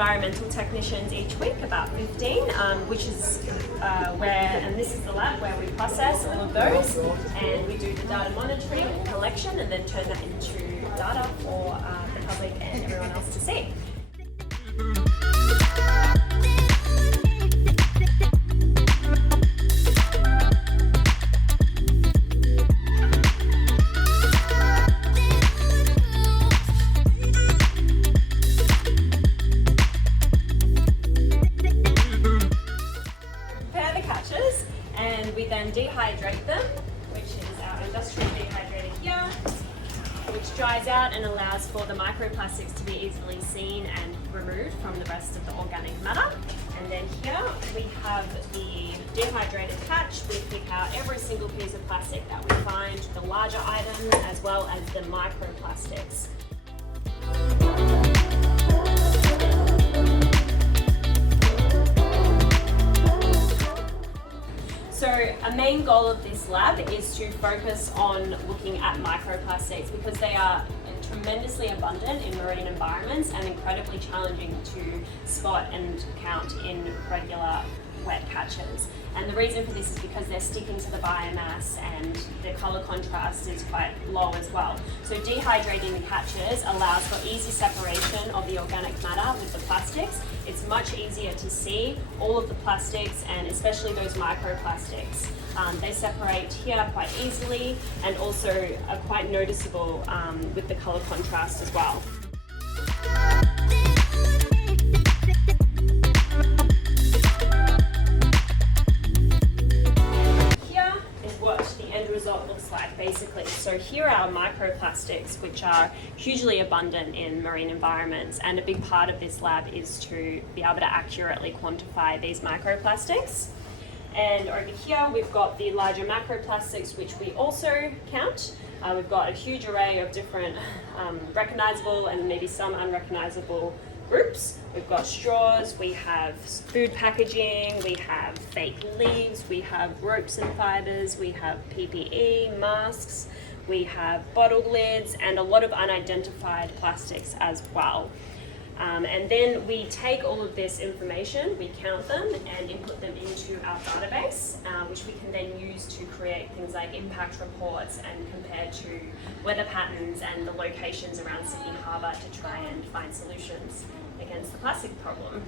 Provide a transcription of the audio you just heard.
environmental technicians each week, about 15, which is and this is the lab where we process all of those, and we do the data monitoring and collection, and then turn that into data for the public and everyone else to see. And we then dehydrate them, which is our industrial dehydrator here, which dries out and allows for the microplastics to be easily seen and removed from the rest of the organic matter. And then here we have the dehydrated patch. We pick out every single piece of plastic that we find, the larger items as well as the microplastics. So a main goal of this lab is to focus on looking at microplastics because they are tremendously abundant in marine environments and incredibly challenging to spot and count in regular wet catches. And the reason for this is because they're sticking to the biomass and the colour contrast is quite low as well. So dehydrating the catches allows for easy separation of the organic matter with the plastics. It's much easier to see all of the plastics and especially those microplastics. They separate here quite easily and also are quite noticeable with the colour contrast as well. Basically. So here are microplastics, which are hugely abundant in marine environments, and a big part of this lab is to be able to accurately quantify these microplastics. And over here we've got the larger macroplastics, which we also count. We've got a huge array of different recognizable and maybe some unrecognizable groups. We've got straws, we have food packaging, we have fake leaves, we have ropes and fibers, we have PPE, masks, we have bottle lids, and a lot of unidentified plastics as well. And then we take all of this information, we count them and input them into our database, which we can then use to create things like impact reports and compare to weather patterns and the locations around Sydney Harbour to try and find solutions against the plastic problem.